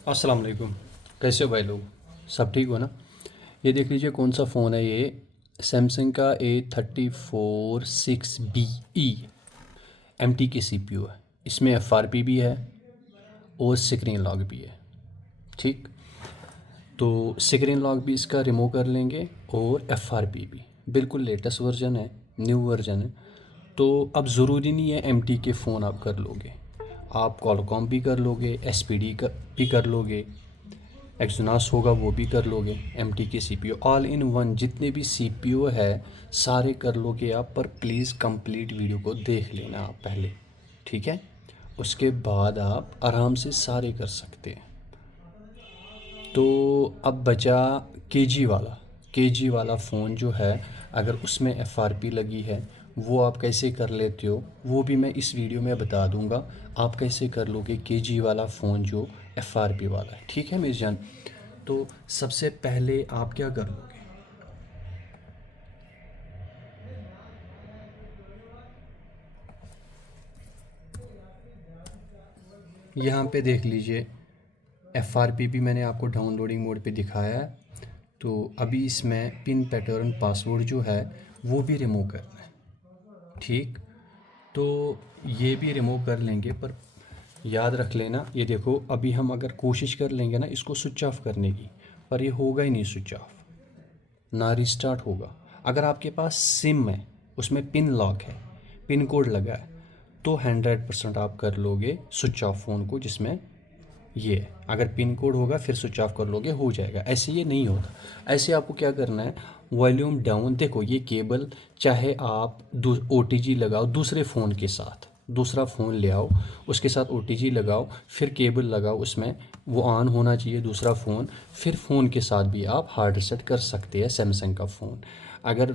अस्सलाम वालेकुम। कैसे हो भाई लोग? सब ठीक हो ना? ये देख लीजिए कौन सा फ़ोन है ये। सैमसंग का A34 6BE MT की CPU है। इसमें FRP भी है और स्क्रीन लॉक भी है। ठीक, तो स्क्रीन लॉक भी इसका रिमूव कर लेंगे और FRP भी। बिल्कुल लेटेस्ट वर्जन है, न्यू वर्जन है। तो अब ज़रूरी नहीं है MT के फ़ोन आप कर लोगे, आप कॉलकॉम भी कर लोगे, SPD का भी कर लोगे, एक्सोनास होगा वो भी कर लोगे। MT की CPU ऑल इन वन जितने भी CPU है सारे कर लोगे आप। पर प्लीज़ कंप्लीट वीडियो को देख लेना आप पहले, ठीक है? उसके बाद आप आराम से सारे कर सकते हैं। तो अब बचा के जी वाला फ़ोन जो है, अगर उसमें FRP लगी है वो आप कैसे कर लेते हो वो भी मैं इस वीडियो में बता दूंगा। आप कैसे कर लोगे के जी वाला फ़ोन जो FRP वाला है, ठीक है मेरी जान? तो सबसे पहले आप क्या कर लोगे, यहाँ पे देख लीजिए FRP भी मैंने आपको डाउनलोडिंग मोड पे दिखाया है। तो अभी इसमें पिन पैटर्न पासवर्ड जो है वो भी रिमूव करना है, ठीक? तो ये भी रिमूव कर लेंगे, पर याद रख लेना, ये देखो अभी हम अगर कोशिश कर लेंगे ना इसको स्विच ऑफ करने की, पर ये होगा ही नहीं स्विच ऑफ, ना रिस्टार्ट होगा। अगर आपके पास सिम है, उसमें पिन लॉक है, पिन कोड लगा है, तो 100% आप कर लोगे स्विच ऑफ फ़ोन को, जिसमें ये है। अगर पिन कोड होगा फिर स्विच ऑफ कर लोगे, हो जाएगा। ऐसे ये नहीं होता। ऐसे आपको क्या करना है, वॉल्यूम डाउन, देखो ये केबल, चाहे आप OTG लगाओ दूसरे फ़ोन के साथ, दूसरा फ़ोन ले आओ, उसके साथ OTG लगाओ, फिर केबल लगाओ उसमें, वो ऑन होना चाहिए दूसरा फ़ोन। फिर फ़ोन के साथ भी आप हार्ड रीसेट कर सकते हैं सैमसंग का फ़ोन। अगर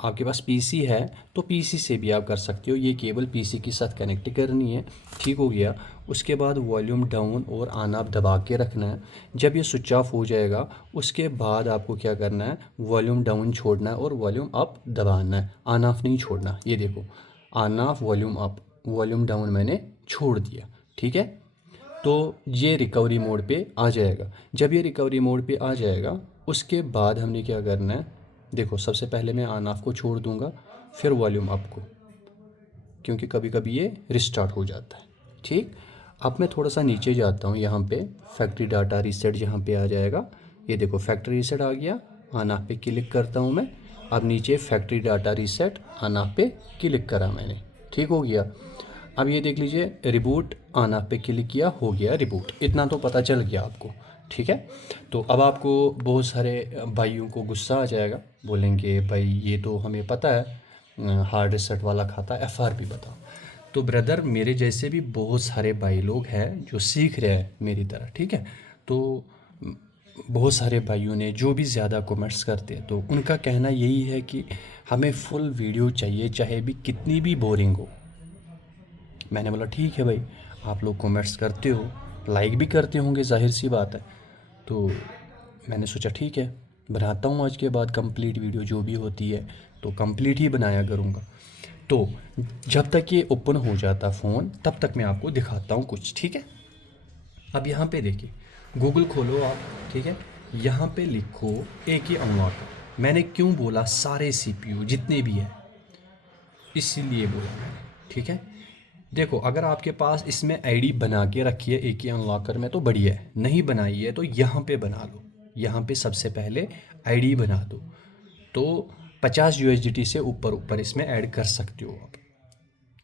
आपके पास पीसी है तो पीसी से भी आप कर सकते हो, ये केबल पीसी के साथ कनेक्ट करनी है। ठीक हो गया। उसके बाद वॉल्यूम डाउन और ऑन आप दबा के रखना है। जब ये स्विच ऑफ हो जाएगा उसके बाद आपको क्या करना है, वॉल्यूम डाउन छोड़ना है और वॉल्यूम अप दबाना है, ऑन ऑफ नहीं छोड़ना। ये देखो, on off, volume up, volume down मैंने छोड़ दिया, ठीक है? तो ये रिकवरी मोड पे आ जाएगा। जब ये रिकवरी मोड पे आ जाएगा उसके बाद हमने क्या करना है, देखो सबसे पहले मैं ऑन ऑफ को छोड़ दूंगा, फिर वॉल्यूम अप को, क्योंकि कभी कभी ये रिस्टार्ट हो जाता है। ठीक, अब मैं थोड़ा सा नीचे जाता हूँ, यहाँ पे फैक्ट्री डाटा रीसेट यहाँ पे आ जाएगा। ये देखो फैक्ट्री रीसेट आ गया, ऑन ऑफ पे क्लिक करता हूँ मैं। अब नीचे factory data reset, on off पे क्लिक करा मैंने, ठीक हो गया। अब ये देख लीजिए रिबूट, ऑन ऑफ पे क्लिक किया, हो गया रिबूट। इतना तो पता चल गया आपको, ठीक है? तो अब आपको बहुत सारे भाइयों को गुस्सा आ जाएगा, बोलेंगे भाई ये तो हमें पता है हार्ड रिसेट वाला खाता है, FRP बताओ। तो ब्रदर, मेरे जैसे भी बहुत सारे भाई लोग हैं जो सीख रहे हैं मेरी तरह, ठीक है? तो बहुत सारे भाइयों ने जो भी ज़्यादा कमेंट्स करते हैं, तो उनका कहना यही है कि हमें फुल वीडियो चाहिए, चाहे भी कितनी भी बोरिंग हो। मैंने बोला ठीक है भाई, आप लोग कमेंट्स करते हो, लाइक भी करते होंगे, जाहिर सी बात है। तो मैंने सोचा ठीक है, बनाता हूँ आज के बाद कंप्लीट वीडियो, जो भी होती है तो कंप्लीट ही बनाया करूँगा। तो जब तक ये ओपन हो जाता फ़ोन तब तक मैं आपको दिखाता हूँ कुछ, ठीक है? अब यहाँ पे देखिए, गूगल खोलो आप, ठीक है? यहाँ पे लिखो AK अनलॉक। मैंने क्यों बोला सारे CPU जितने भी हैं, इसीलिए बोला मैंने, ठीक है? देखो अगर आपके पास इसमें आईडी बना के रखी है AK अनलॉकर में तो बढ़िया है, नहीं बनाई है तो यहाँ पे बना लो। यहाँ पे सबसे पहले आईडी बना दो, तो 50 USDT से ऊपर ऊपर इसमें ऐड कर सकते हो आप,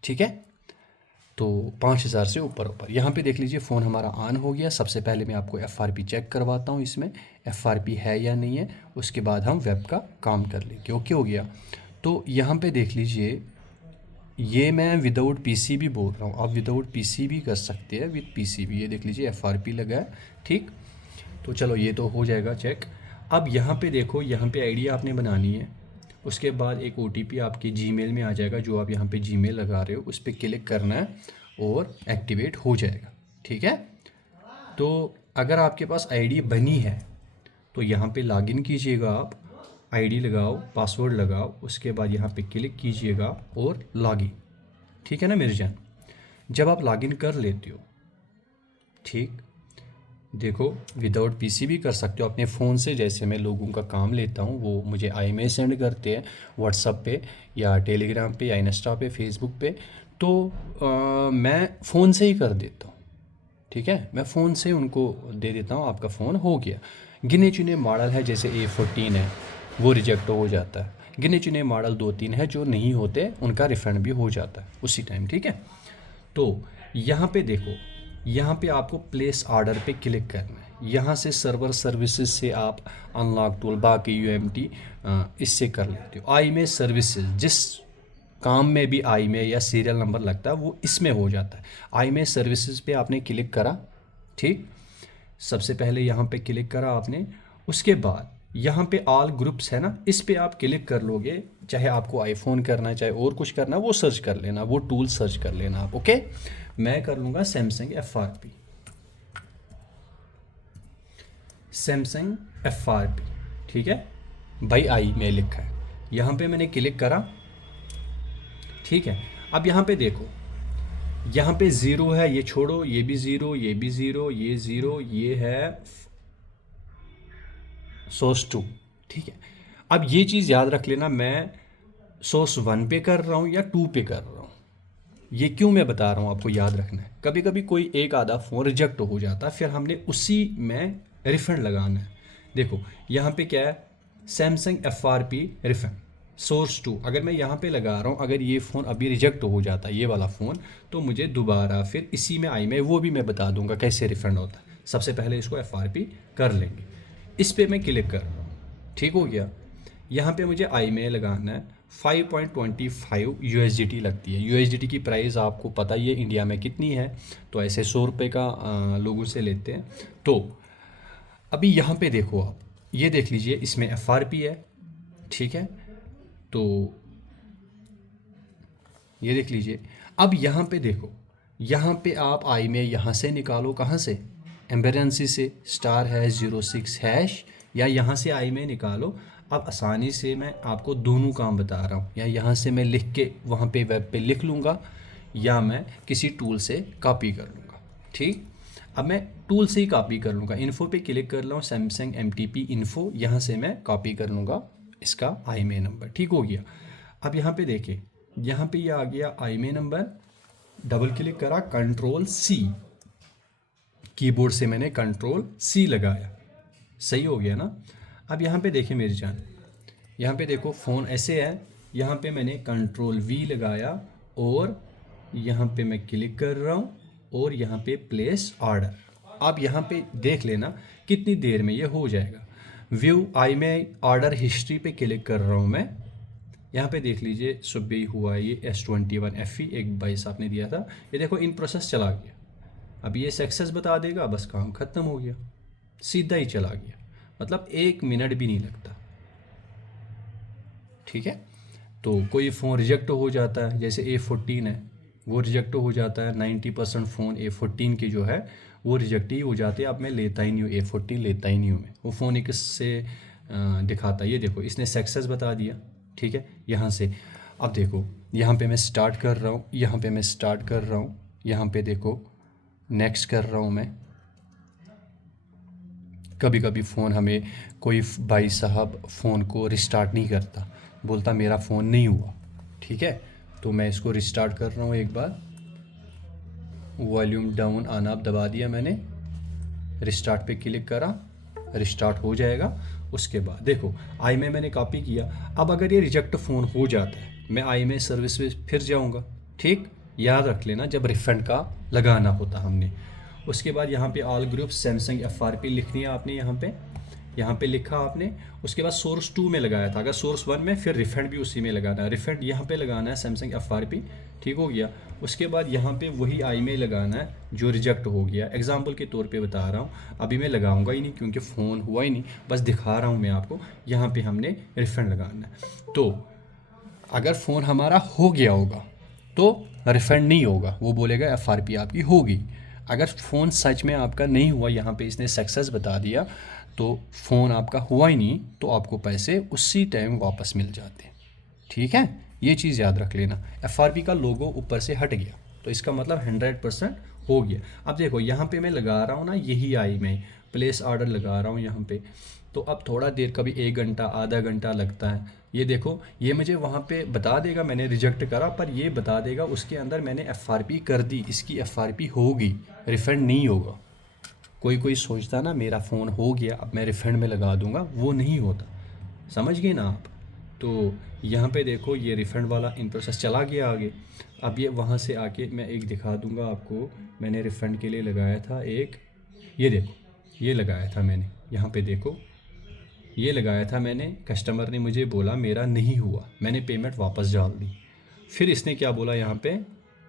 ठीक है? तो 5000 से ऊपर ऊपर। यहाँ पे देख लीजिए फ़ोन हमारा ऑन हो गया। सबसे पहले मैं आपको FRP चेक करवाता हूँ, इसमें FRP है या नहीं है, उसके बाद हम वेब का काम कर लेंगे। ओके हो गया। तो यहाँ पे देख लीजिए, ये मैं विदाउट पीसी भी बोल रहा हूँ, आप विदाउट पीसी भी कर सकते हैं, विद पीसी भी। ये देख लीजिए FRP लगा है, ठीक? तो चलो ये तो हो जाएगा चेक। अब यहाँ पे देखो, यहाँ पे आईडी आपने बनानी है, उसके बाद एक OTP आपके जीमेल में आ जाएगा, जो आप यहाँ पे जीमेल लगा रहे हो उस पर क्लिक करना है और एक्टिवेट हो जाएगा, ठीक है? तो अगर आपके पास आईडी बनी है तो यहाँ पे लॉगिन कीजिएगा आप, आईडी लगाओ, पासवर्ड लगाओ, उसके बाद यहाँ पे क्लिक कीजिएगा और लॉगिन, ठीक है ना मेरी जान? जब आप लॉगिन कर लेते हो, ठीक, देखो विदाउट पीसी भी कर सकते हो अपने फ़ोन से। जैसे मैं लोगों का काम लेता हूँ, वो मुझे ईमेल सेंड करते हैं व्हाट्सअप पे या टेलीग्राम पे या इंस्टा पे, फेसबुक पे, तो मैं फ़ोन से ही कर देता हूँ। ठीक है, मैं फ़ोन से उनको दे देता हूँ, आपका फ़ोन हो गया। गिने चुने मॉडल है जैसे A14 है, वो रिजेक्ट हो जाता है। गिने चुने मॉडल 2-3 है जो नहीं होते, उनका रिफ़ंड भी हो जाता है उसी टाइम। ठीक है, तो यहाँ पे देखो, यहाँ पे आपको प्लेस ऑर्डर पे क्लिक करना है। यहाँ से सर्वर सर्विसेज से आप अनलॉक टूल बाकी यूएमटी इससे कर लेते हो। आई में सर्विसेज, जिस काम में भी आई में या सीरियल नंबर लगता है वो इसमें हो जाता है। आई में सर्विसेज पे आपने क्लिक करा, ठीक, सबसे पहले यहाँ पे क्लिक करा आपने। उसके बाद यहाँ पे ऑल ग्रुप्स है ना, इस पे आप क्लिक कर लोगे। चाहे आपको आईफोन करना है, चाहे और कुछ करना, वो सर्च कर लेना, वो टूल सर्च कर लेना आप। ओके, मैं कर लूँगा सैमसंग FRP, सैमसंग FRP। ठीक है भाई, आई में लिखा है, यहाँ पे मैंने क्लिक करा। ठीक है, अब यहाँ पे देखो, यहाँ पे ज़ीरो है, ये छोड़ो, ये भी ज़ीरो, ये भी ज़ीरो, ये ज़ीरो, ये है सोर्स 2। ठीक है, अब ये चीज़ याद रख लेना, मैं सोर्स 1 पे कर रहा हूँ या 2 पे कर रहा हूँ। ये क्यों मैं बता रहा हूँ, आपको याद रखना है। कभी कभी कोई एक आधा फ़ोन रिजेक्ट हो जाता है, फिर हमने उसी में रिफ़ंड लगाना है। देखो यहाँ पे क्या है, सैमसंग FRP रिफ़ंड सोर्स 2। अगर मैं यहाँ पे लगा रहा हूँ, अगर ये फ़ोन अभी रिजेक्ट हो जाता है, ये वाला फ़ोन, तो मुझे दोबारा फिर इसी में आई में, वो भी मैं बता दूंगा कैसे रिफ़ंड होता है। सबसे पहले इसको FRP कर लेंगे। इस पर मैं क्लिक कर रहा हूँ, ठीक हो गया। यहाँ पे मुझे आई में लगाना है। 5.25 USDT लगती है। USDT की प्राइस आपको पता ही है इंडिया में कितनी है, तो ऐसे 100 रुपये का लोगों से लेते हैं। तो अभी यहाँ पे देखो, आप ये देख लीजिए, इसमें FRP है। ठीक है, तो ये देख लीजिए। अब यहाँ पे देखो, यहाँ पे आप आई में यहाँ से निकालो, कहाँ से, एम्बरेंसी से, स्टार हैश 06#, या यहाँ से आई में निकालो। अब आसानी से मैं आपको दोनों काम बता रहा हूँ, या यहाँ से मैं लिख के वहाँ पे वेब पे लिख लूँगा, या मैं किसी टूल से कॉपी कर लूँगा। ठीक, अब मैं टूल से ही कॉपी कर लूँगा। इन्फो पे क्लिक कर लूँ, सैमसंग MTP इन्फो, यहाँ से मैं कॉपी कर लूँगा इसका आई में नंबर। ठीक हो गया। अब यहाँ पे देखिए, यहाँ पे ये आ गया आई में नंबर, डबल क्लिक करा, Ctrl+C, कीबोर्ड से मैंने Ctrl+C लगाया, सही हो गया ना। अब यहाँ पे देखिए मेरी जान, यहाँ पे देखो फ़ोन ऐसे है, यहाँ पे मैंने Ctrl+V लगाया और यहाँ पे मैं क्लिक कर रहा हूँ और यहाँ पे प्लेस ऑर्डर। आप यहाँ पे देख लेना कितनी देर में ये हो जाएगा। व्यू आई में ऑर्डर हिस्ट्री पे क्लिक कर रहा हूँ मैं। यहाँ पे देख लीजिए, सुबह ही हुआ ये S21 FE 1/22 आपने दिया था। ये देखो इन प्रोसेस चला गया, अभी ये सक्सेस बता देगा, बस काम ख़त्म हो गया, सीधा ही चला गया, मतलब 1 मिनट भी नहीं लगता। ठीक है, तो कोई फ़ोन रिजेक्ट हो जाता है, जैसे A14 है, वो रिजेक्ट हो जाता है। 90% फ़ोन A14 के जो है वो रिजेक्ट ही हो जाते हैं। अब मैं लेता ही नहीं हूँ, A14 लेता ही नहीं हूँ मैं, वो फ़ोन एक से दिखाता है। ये देखो इसने सक्सेस बता दिया। ठीक है, यहाँ से अब देखो, यहाँ पे मैं स्टार्ट कर रहा हूँ, यहाँ पे मैं स्टार्ट कर रहा हूँ, यहाँ पे देखो नेक्स्ट कर रहा हूँ मैं। कभी कभी फ़ोन हमें कोई भाई साहब फ़ोन को रिस्टार्ट नहीं करता, बोलता मेरा फ़ोन नहीं हुआ। ठीक है, तो मैं इसको रिस्टार्ट कर रहा हूँ एक बार। वॉल्यूम डाउन ऑन ऑफ दबा दिया मैंने, रिस्टार्ट पे क्लिक करा, रिस्टार्ट हो जाएगा। उसके बाद देखो आई में मैंने कॉपी किया। अब अगर ये रिजेक्ट फ़ोन हो जाता है, मैं आई में सर्विस पे फिर जाऊँगा। ठीक, याद रख लेना जब रिफ़ंड का लगाना होता हमने। उसके बाद यहाँ पे ऑल ग्रुप सैमसंग FRP लिखनी है आपने, यहाँ पे लिखा आपने। उसके बाद सोर्स 2 में लगाया था, अगर सोर्स 1 में, फिर रिफ़ंड भी उसी में लगाना है। रिफ़ंड यहाँ पे लगाना है सैमसंग FRP। ठीक हो गया। उसके बाद यहाँ पे वही आई में लगाना है जो रिजेक्ट हो गया। एग्जांपल के तौर पे बता रहा हूँ, अभी मैं लगाऊंगा ही नहीं क्योंकि फ़ोन हुआ ही नहीं, बस दिखा रहा हूँ मैं आपको। यहाँ पे हमने रिफ़ंड लगाना है। तो अगर फ़ोन हमारा हो गया होगा तो रिफ़ंड नहीं होगा, वो बोलेगा FRP आपकी होगी। अगर फ़ोन सच में आपका नहीं हुआ, यहाँ पे इसने सक्सेस बता दिया, तो फ़ोन आपका हुआ ही नहीं, तो आपको पैसे उसी टाइम वापस मिल जाते हैं। ठीक है, ये चीज़ याद रख लेना। FRP का लोगो ऊपर से हट गया तो इसका मतलब 100% हो गया। अब देखो यहाँ पे मैं लगा रहा हूँ ना, यही आई मैं प्लेस ऑर्डर लगा रहा हूँ यहाँ पे, तो अब थोड़ा देर, कभी 1 घंटा आधा घंटा लगता है। ये देखो ये मुझे वहाँ पे बता देगा मैंने रिजेक्ट करा, पर ये बता देगा उसके अंदर मैंने एफआरपी कर दी, इसकी एफआरपी होगी, रिफ़ंड नहीं होगा। कोई कोई सोचता ना मेरा फ़ोन हो गया अब मैं रिफ़ंड में लगा दूंगा, वो नहीं होता, समझ गए ना आप। तो यहाँ पे देखो ये रिफ़ंड वाला इन प्रोसेस चला गया आगे। अब ये वहाँ से आके मैं एक दिखा दूंगा आपको, मैंने रिफ़ंड के लिए लगाया था एक, ये देखो ये लगाया था मैंने, यहाँ पे देखो ये लगाया था मैंने, कस्टमर ने मुझे बोला मेरा नहीं हुआ, मैंने पेमेंट वापस डाल दी। फिर इसने क्या बोला यहाँ पे,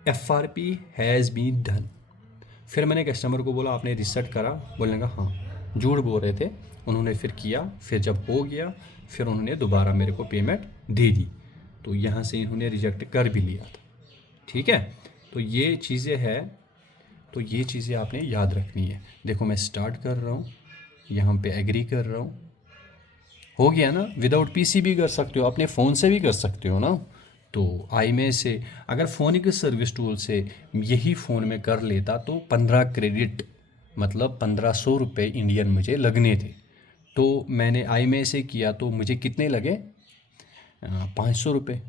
F R P has been done. फिर मैंने कस्टमर को बोला आपने रिसेट करा, बोलने का हाँ, झूठ बोल रहे थे। उन्होंने फिर किया, फिर जब हो गया फिर उन्होंने दोबारा मेरे को पेमेंट दे दी। तो यहाँ से इन्होंने रिजेक्ट कर भी लिया था, ठीक है। तो ये चीज़ें हैं, तो ये चीज़ें आपने याद रखनी है। देखो मैं स्टार्ट कर रहा हूँ, यहाँ पे एग्री कर रहा हूँ, हो गया ना। विदाउट पीसी भी कर सकते हो, अपने फ़ोन से भी कर सकते हो ना। तो आई से अगर फ़ोनिक सर्विस टूल से यही फ़ोन में कर लेता तो 15 क्रेडिट मतलब 1500 रुपये इंडियन मुझे लगने थे। तो मैंने आई से किया तो मुझे कितने लगे, 500 रुपये।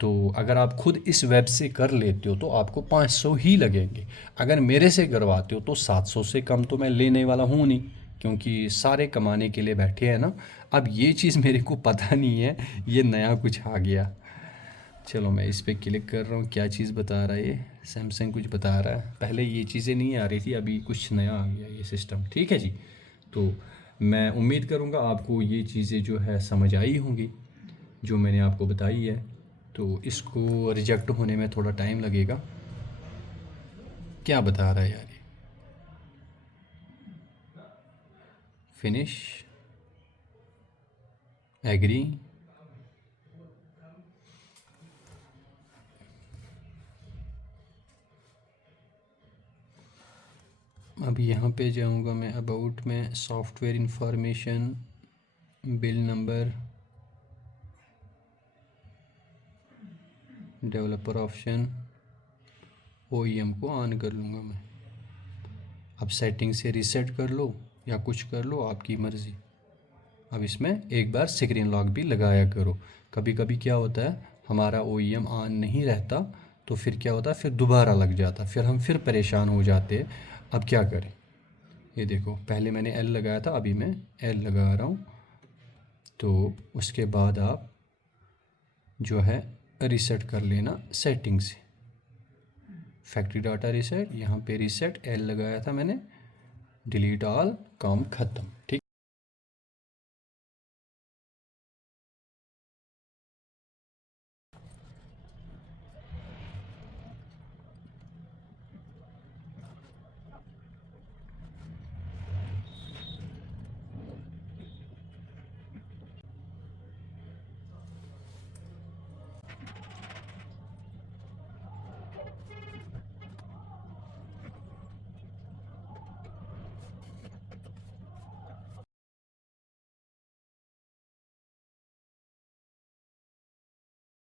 तो अगर आप खुद इस वेब से कर लेते हो तो आपको 500 ही लगेंगे। अगर मेरे से करवाते हो तो 700 से कम तो मैं लेने वाला हूँ नहीं, क्योंकि सारे कमाने के लिए बैठे हैं ना। अब ये चीज़ मेरे को पता नहीं है, ये नया कुछ आ गया। चलो मैं इस पर क्लिक कर रहा हूँ, क्या चीज़ बता रहा है ये, सैमसंग कुछ बता रहा है। पहले ये चीज़ें नहीं आ रही थी, अभी कुछ नया आ गया ये सिस्टम, ठीक है जी। तो मैं उम्मीद करूँगा आपको ये चीज़ें जो है समझ आई होंगी जो मैंने आपको बताई है। तो इसको रिजेक्ट होने में थोड़ा टाइम लगेगा। क्या बता रहा है यार ये, फिनिश, एग्री, अभी यहाँ पे जाऊँगा मैं अबाउट में, software information, bill number, developer option, OEM को ऑन कर लूँगा मैं। अब सेटिंग से रीसेट कर लो या कुछ कर लो, आपकी मर्ज़ी। अब इसमें एक बार स्क्रीन लॉक भी लगाया करो। कभी कभी क्या होता है हमारा ओईएम ऑन नहीं रहता, तो फिर क्या होता है, फिर दोबारा लग जाता, फिर हम फिर परेशान हो जाते हैं। अब क्या करें, ये देखो पहले मैंने एल लगाया था, अभी मैं एल लगा रहा हूँ। तो उसके बाद आप जो है रीसेट कर लेना सेटिंग से, फैक्ट्री डाटा रीसेट, यहाँ पे रीसेट एल लगाया था मैंने, डिलीट ऑल, काम ख़त्म, ठीक।